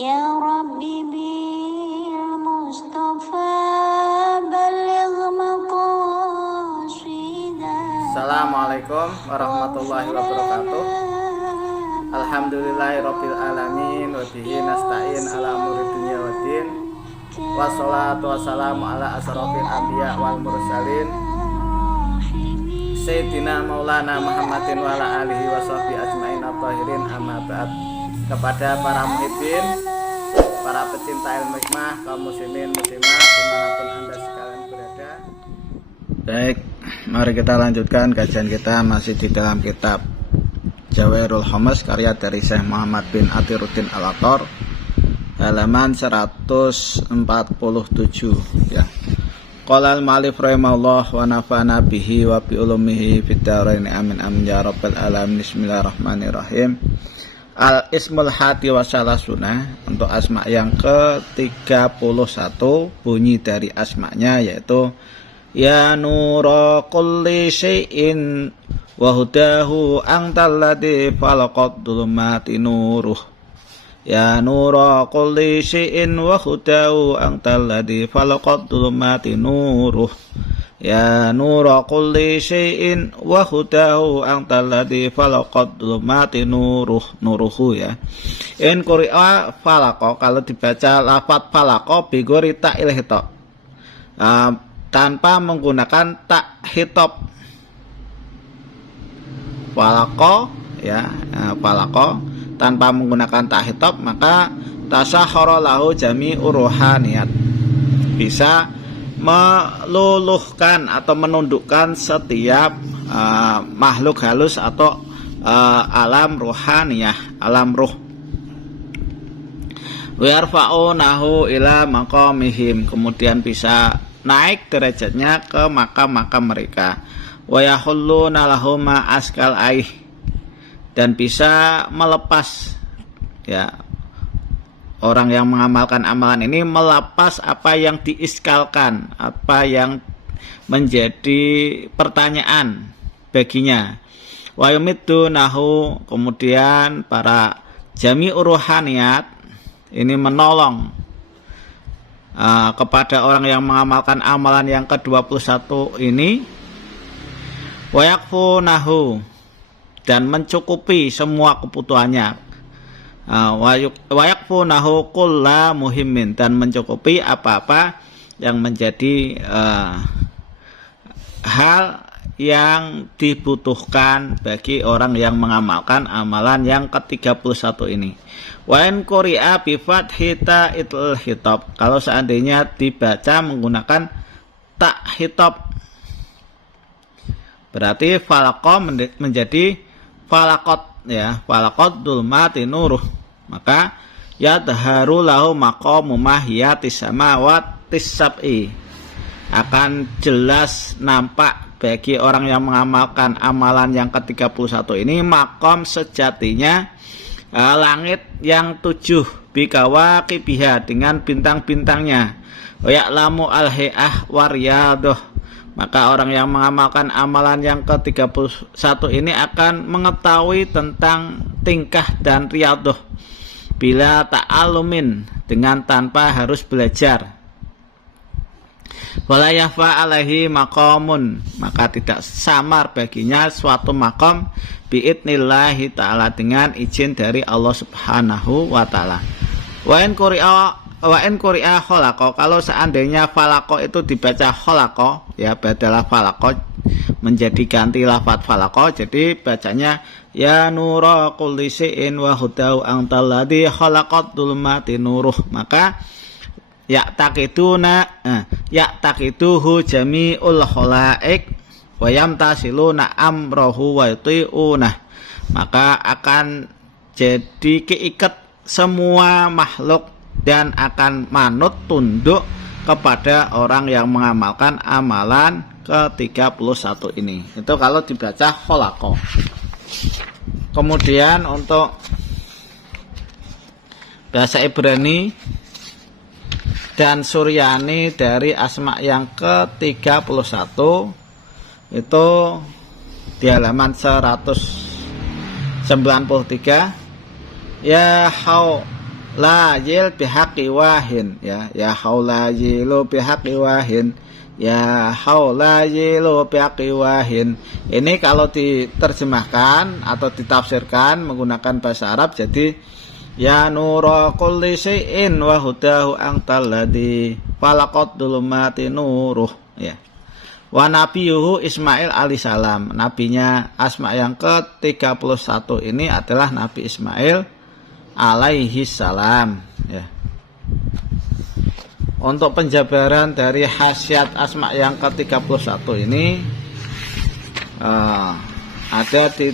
Ya Rabbi bil Mustafa baligh maqasidah. Assalamualaikum warahmatullahi wabarakatuh. Alhamdulillahirabbil alamin wa bihi nasta'in ala umuri dunya waddin. Wassalatu wassalamu ala asrofil anbiya wal mursalin Sayyidina Maulana Muhammadin wa ala alihi wa sahbihi ajmain at-tahirin, amma ba'd. Kepada para muhibbin, para pecinta ilmu hikmah, kaum muslimin muslimat dimanapun anda sekalian berada. Baik, mari kita lanjutkan kajian kita masih di dalam kitab Jawahirul Khamas karya dari Syekh Muhammad bin Athiruddin Al-Attar, halaman 147 ya. Qala al-ma'alif rahimahullah wa nafa'ana bihi wa bi ulumihi fid dharain amin amin ya rabbal alamin. Bismillahirrahmanirrahim. Al-ismul hati wa salasuna, untuk asma yang ke-31 bunyi dari asma'nya yaitu ya nura kulli syai'in wa hudahu antal ladzi falaqad dhulumati nuruh. Ya nura kulli syai'in wa hudahu antal ladzi falaqad dhulumati nuruh. Ya nura kulli syai'in wa hudahu antal ladzi falaqad dhulumati nuruhu ya. In quri'a falaqo, kalau dibaca lafaz falaqo bi ghairi ta'il hitab, tanpa menggunakan tak hitab. Falaqo ya, falaqo tanpa menggunakan tak hitab, maka tasahhara lahu jami'ur ruhaniyat, bisa meluluhkan atau menundukkan setiap makhluk halus atau alam ruhaniyah, alam ruh. Wa yarfa'unahu ila maqamihim, kemudian bisa naik derajatnya ke makam-makam mereka. Wa yahulluna lahum ma askal aih, dan bisa melepas ya, orang yang mengamalkan amalan ini melepas apa yang diiskalkan, apa yang menjadi pertanyaan baginya. Wa yumiddu nahu, kemudian para jami'ur ruhaniyat ini menolong kepada orang yang mengamalkan amalan yang ke-21 ini. Wa yakfunahu, dan mencukupi semua kebutuhannya. Wa yakfunahu kulla muhimmin, dan mencukupi apa-apa yang menjadi hal yang dibutuhkan bagi orang yang mengamalkan amalan yang ke-31 ini. Wa in quri'a bi fathi ta'il hitab, kalau seandainya dibaca menggunakan tak hitab, berarti falaqo menjadi falaqot ya, falaqad dhulumati nuruh, maka yadharu lahu maqamu mahiyatis samawatis sab'i, akan jelas nampak bagi orang yang mengamalkan amalan yang ke-31 ini makom sejatinya langit yang 7 bikawaqibiha, dengan bintang-bintangnya. Wa ya'lamu al-hi'ah waryaduh, maka orang yang mengamalkan amalan yang ke-31 ini akan mengetahui tentang tingkah dan riyadhah bila ta'alumin, dengan tanpa harus belajar. Wala yafa alaihi maqamun, maka tidak samar baginya suatu maqam biidnillahi ta'ala, dengan izin dari Allah subhanahu wa ta'ala. Wa in quri'a khalaqo, kalau seandainya falaqo itu dibaca khalaqo ya, badalah falaqo menjadi ganti lafaz falaqo, jadi bacanya ya nura kulli syai'in wa hudahu antal ladzi khalaqad dhulumati nuruh, maka ya'taqiduhu jami'ul khalaik wa yamtasiluna amrahu wa yuti'una, maka akan jadi keikat semua makhluk dan akan manut tunduk kepada orang yang mengamalkan amalan ke-31 ini. Itu kalau dibaca kholaqo. Kemudian untuk bahasa Ibrani dan Suryani dari asma yang ke-31 itu di halaman 193. Ya yil bihaqi wahin, ya haula yilu bihaqi wahin, ya haula yilu bihaqi wahin. Ini kalau diterjemahkan atau ditafsirkan menggunakan bahasa Arab jadi ya nura kulli syai'in wa hudahu antal ladzi falaqat dhulumati nuruh, ya. Wa nabiyuhu Ismail alaihissalam. Nabinya Asma yang ke-31 ini adalah Nabi Ismail alaihissalam, ya. Untuk penjabaran dari khasiat Asma yang ke-31 ini ada di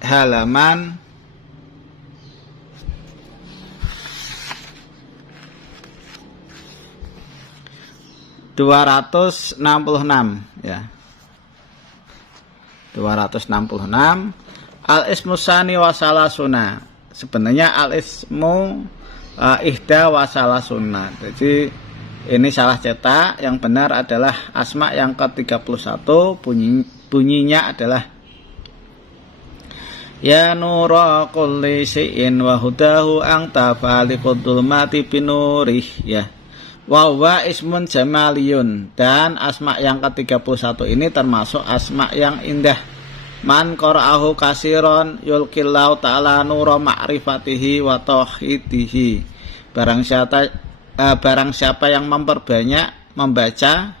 halaman 266, ya. 266 al-ismu sani wasalasuna. Sebenarnya al-ismu ihda wasalasuna. Jadi ini salah cetak, yang benar adalah Asma yang ke-31, bunyinya adalah ya nura kulli syai'in wa hudahu anta faliqud dhulmati binurih, ya. Wa huwa ismun jamaliyun, dan Asma yang ke-31 ini termasuk Asma yang indah. Man qara'ahu kasiron yulqillahu ta'ala nura ma'rifatihi wa tauhidihi. Barang siapa yang memperbanyak membaca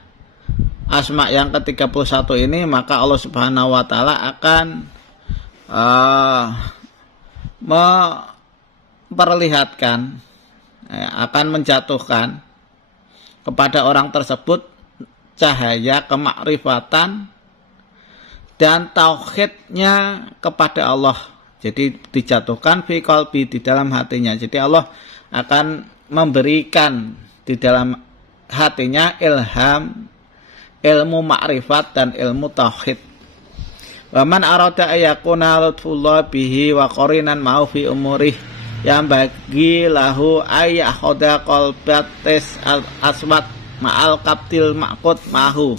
Asma yang ke-31 ini, maka Allah Subhanahu wa taala akan memperlihatkan, akan menjatuhkan kepada orang tersebut cahaya kemakrifatan dan tauhidnya kepada Allah. Jadi dijatuhkan fi qalbi, di dalam hatinya. Jadi Allah akan memberikan di dalam hatinya ilham, ilmu makrifat dan ilmu tauhid. Wa man arada ayakuna lutfullah bihi wa qarinan ma'u fi umurih, yang bagi lahu ayyahoda qalbatis al-aswad ma'al kaptil ma'kut ma'hu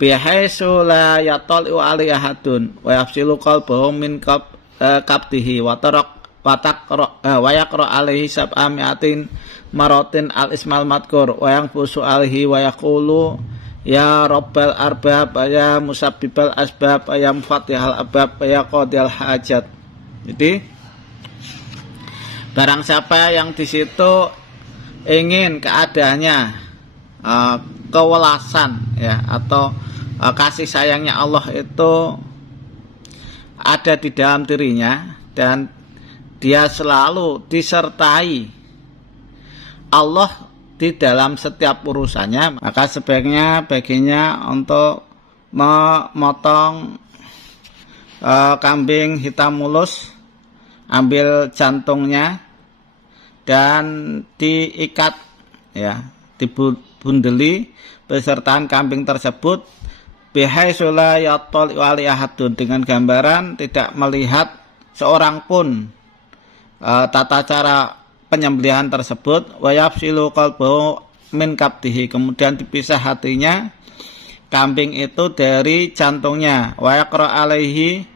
bihaisu la yatol'u aliyahadun wa yafsilu qalbahu min kaptihi wa yaqra alaihi sab'amiatin marotin al-ismal madkur wa yang fusu alaihi wa yaqulu ya rabbal arbab ya musabbibal asbab ya mufatihal abab ya qadil hajat. Jadi barang siapa yang di situ ingin keadaannya kewelasan, ya, atau kasih sayangnya Allah itu ada di dalam dirinya dan dia selalu disertai Allah di dalam setiap urusannya, maka sebaiknya baginya untuk memotong kambing hitam mulus, ambil jantungnya dan diikat, ya, dibundeli besertaan kambing tersebut bihaitsu la yattali'u alaihi, dengan gambaran tidak melihat seorang pun tata cara penyembelihan tersebut. Wa yafsilu qalbahu min kaptihi, kemudian dipisah hatinya kambing itu dari jantungnya. Wa yaqra alaihi,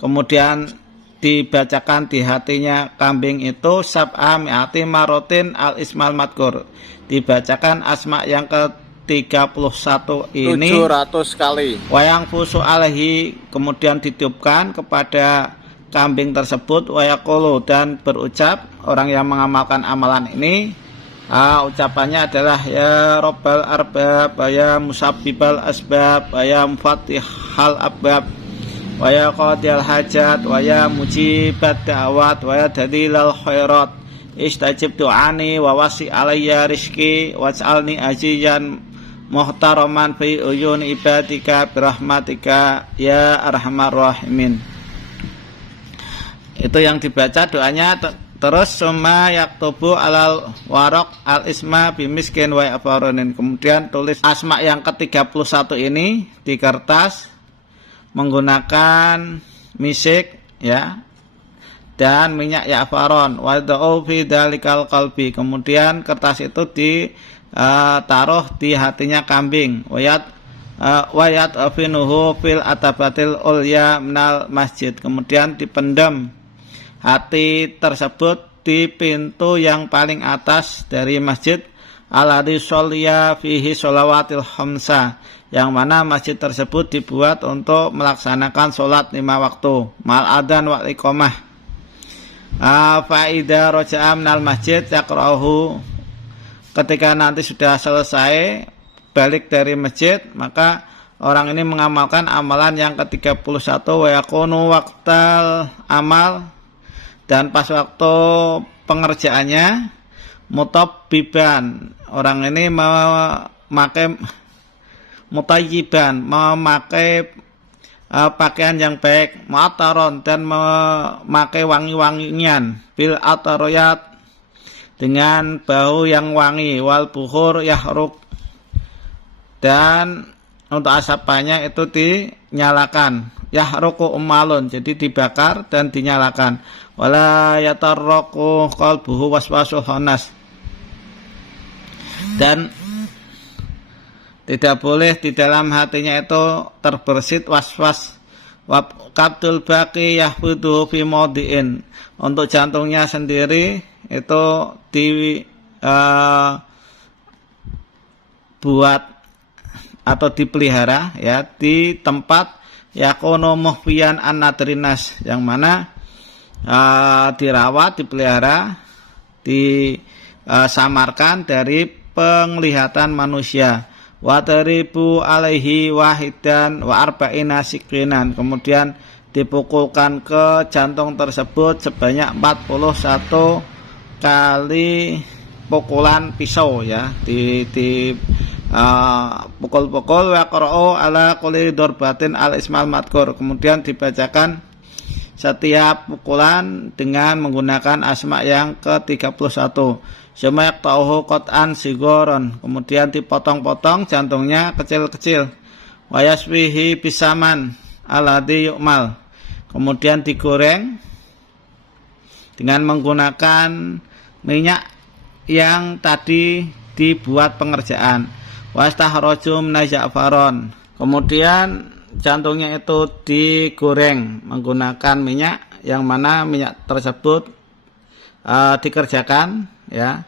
kemudian dibacakan di hatinya kambing itu sab'a mi'ati marotin al-ismal madkur, dibacakan Asma yang ke-31 ini 700 kali. Wa yang fusu alaihi, kemudian ditiupkan kepada kambing tersebut. Wa yaqulu, dan berucap orang yang mengamalkan amalan ini, ucapannya adalah ya rabbal arbab ya musabbibal asbab ya mufatihal abab wa ya qadil hajat wa ya mujibat da'wat wa ya dalilal khairat istajib du'ani wa wasi alayya rizki waj'alni ajiyan muhtaraman fi uyun ibadika birahmatika ya arhamar rahimin. Itu yang dibaca doanya. Terus summa yaktubu alal warok al-isma bimiskin wa yafaronin, kemudian tulis Asma yang ke-31 ini di kertas menggunakan misik, ya, dan minyak yafaron. Wa da'u fi dalikal qalbi, kemudian kertas itu ditaruh di hatinya kambing. Wayat afinuhu fil atabatil ulya minal masjid, kemudian dipendam hati tersebut di pintu yang paling atas dari masjid alladzi sholliya fihi sholawatil khamsa, yang mana masjid tersebut dibuat untuk melaksanakan sholat 5 waktu mal adzan wal iqamah. Fa idza raja'a minal masjid yaqra'uhu, ketika nanti sudah selesai balik dari masjid, maka orang ini mengamalkan amalan yang ke-31 wa yakunu waqtal amal, dan pas waktu pengerjaannya mutabbiban, orang ini memakai mutayyiban, memakai pakaian yang baik, mu'ataron, dan memakai wangi-wangian, bil ataroyat, dengan bau yang wangi, wal bukhur yahruk, dan untuk asapnya itu dinyalakan, yahruku umalun, jadi dibakar dan dinyalakan, wala yatarraku qalbuhu waswasul khannas, dan tidak boleh di dalam hatinya itu terbersit waswas. Waqtul baqi yahfuduhu fi maudiin, untuk jantungnya sendiri itu buat atau dipelihara ya di tempat yakono muhfiyan an-nadrinas, yang mana dirawat, dipelihara, disamarkan dari penglihatan manusia. Wa taribu alaihi wahidan wa arba'ina sikinan, kemudian dipukulkan ke jantung tersebut sebanyak 41 kali pukulan pisau ya, pukul-pukul wa qara'u ala kulli darbatin al ismal madkur, kemudian dibacakan setiap pukulan dengan menggunakan asma yang ke-31. Semak tauhu qat'an sigoron, kemudian dipotong-potong jantungnya kecil-kecil. Wa yaswihi bisaman alladhi yu'mal, kemudian digoreng dengan menggunakan minyak yang tadi dibuat pengerjaan. Wastahroju min za'faron, kemudian jantungnya itu digoreng menggunakan minyak, yang mana minyak tersebut dikerjakan ya,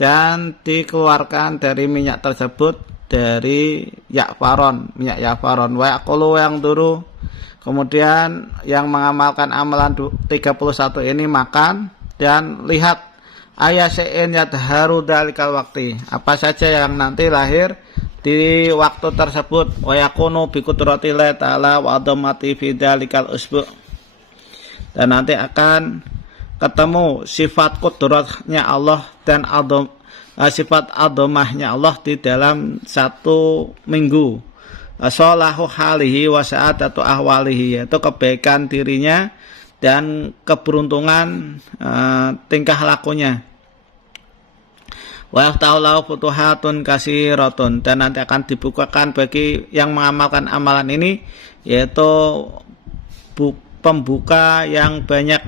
dan dikeluarkan dari minyak tersebut dari yakfaron, minyak yakfaron. Wa yaqulu yang dulu, kemudian yang mengamalkan amalan 31 ini makan dan lihat ayasein yadharu dalikal waktu, apa saja yang nanti lahir di waktu tersebut. Wa yakunu bi qudratillah ta'ala wa adamati fi dalikal usbu, dan nanti akan ketemu sifat kudratnya Allah dan sifat adomahnya Allah di dalam 1 minggu. Sholahu halihi wa sa'adatu ahwalihi, yaitu kebaikan dirinya dan keberuntungan tingkah lakunya. Wa yaftahulahu futuhatun kasiratun, dan nanti akan dibukakan bagi yang mengamalkan amalan ini, yaitu pembuka yang banyak,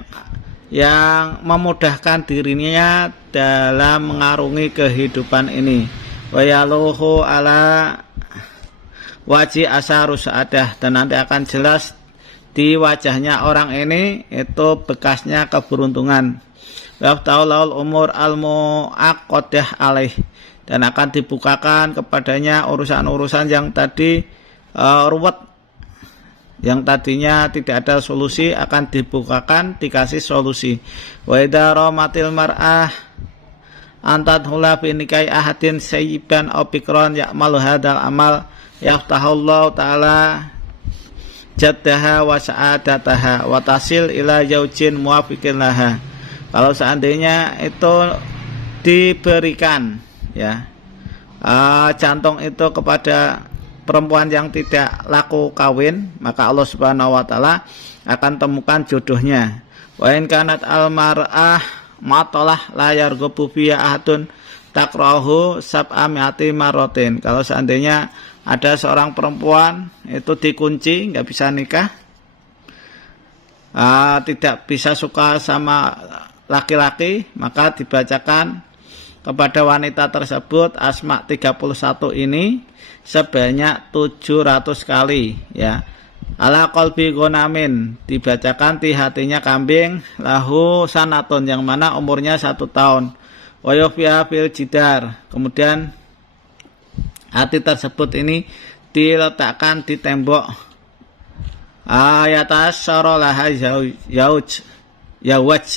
yang memudahkan dirinya dalam mengarungi kehidupan ini. Wa yaluhu ala wajhi asarus sa'adah, dan nanti akan jelas di wajahnya orang ini itu bekasnya keberuntungan. Wa yaftahulahu umur al-mu'aqqadah alaih, dan akan dibukakan kepadanya urusan-urusan yang tadi ruwet, yang tadinya tidak ada solusi, akan dibukakan, dikasih solusi. Wa idza ramatil mar'ah antadhula fi nikahi ahadin sayyiban aw bikran ya'malu hadzal amal yaftahullahu ta'ala jaddaha wa sa'adataha wa tasil ila zaujin muwafiqin laha. Kalau seandainya itu diberikan ya jantung itu kepada perempuan yang tidak laku kawin, maka Allah Subhanahu wa taala akan temukan jodohnya. Wa in kanat al mar'ah matalah la yarghabu fiha ahadun takrahu sab'ami'ati marratin. Kalau seandainya ada seorang perempuan itu dikunci, nggak bisa nikah, tidak bisa suka sama laki-laki, maka dibacakan kepada wanita tersebut asma 31 ini sebanyak 700 kali ya. ala qalbi gonamin, dibacakan di hatinya kambing, lahu sanatun, yang mana umurnya 1 tahun, wayofiha fil jidar, kemudian hati tersebut ini diletakkan di tembok, ayatas sarolaha yawaj,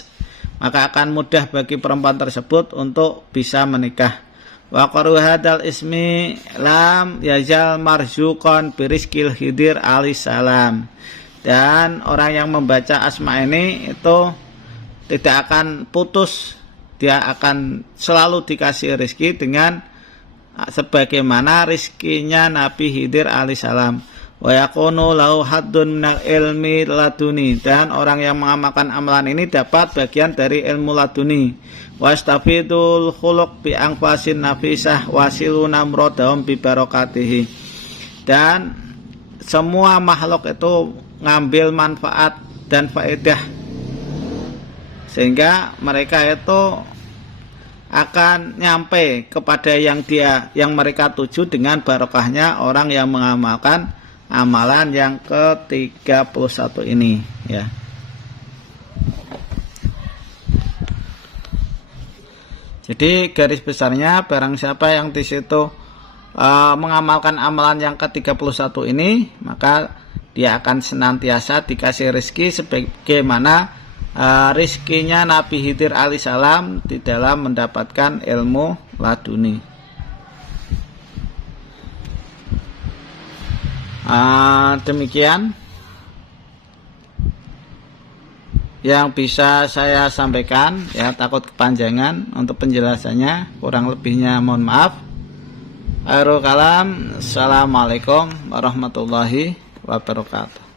maka akan mudah bagi perempuan tersebut untuk bisa menikah. Wa qaru hadal ismi lam yazal marzuqan birizqil Khidir alaihissalam, dan orang yang membaca asma ini itu tidak akan putus, dia akan selalu dikasih rezeki dengan sebagaimana rizkinya Nabi Khidir alaihissalam. Wa yakunu lahu haddun minal ilmi laduni, dan orang yang mengamalkan amalan ini dapat bagian dari ilmu laduni. Wastafidul khuluq bi angfasin nafisah wasiluna mrodahum bi barokatihi, dan semua makhluk itu ngambil manfaat dan faedah, sehingga mereka itu akan nyampe kepada yang mereka tuju dengan barokahnya orang yang mengamalkan amalan yang ke-31 ini, ya. Jadi garis besarnya, barang siapa yang di situ mengamalkan amalan yang ke-31 ini, maka dia akan senantiasa dikasih rezeki sebagaimana rizkinya Nabi Khidir alaihissalam di dalam mendapatkan ilmu laduni. Demikian yang bisa saya sampaikan, ya, takut kepanjangan untuk penjelasannya, kurang lebihnya mohon maaf. Akhirul kalam, assalamualaikum warahmatullahi wabarakatuh.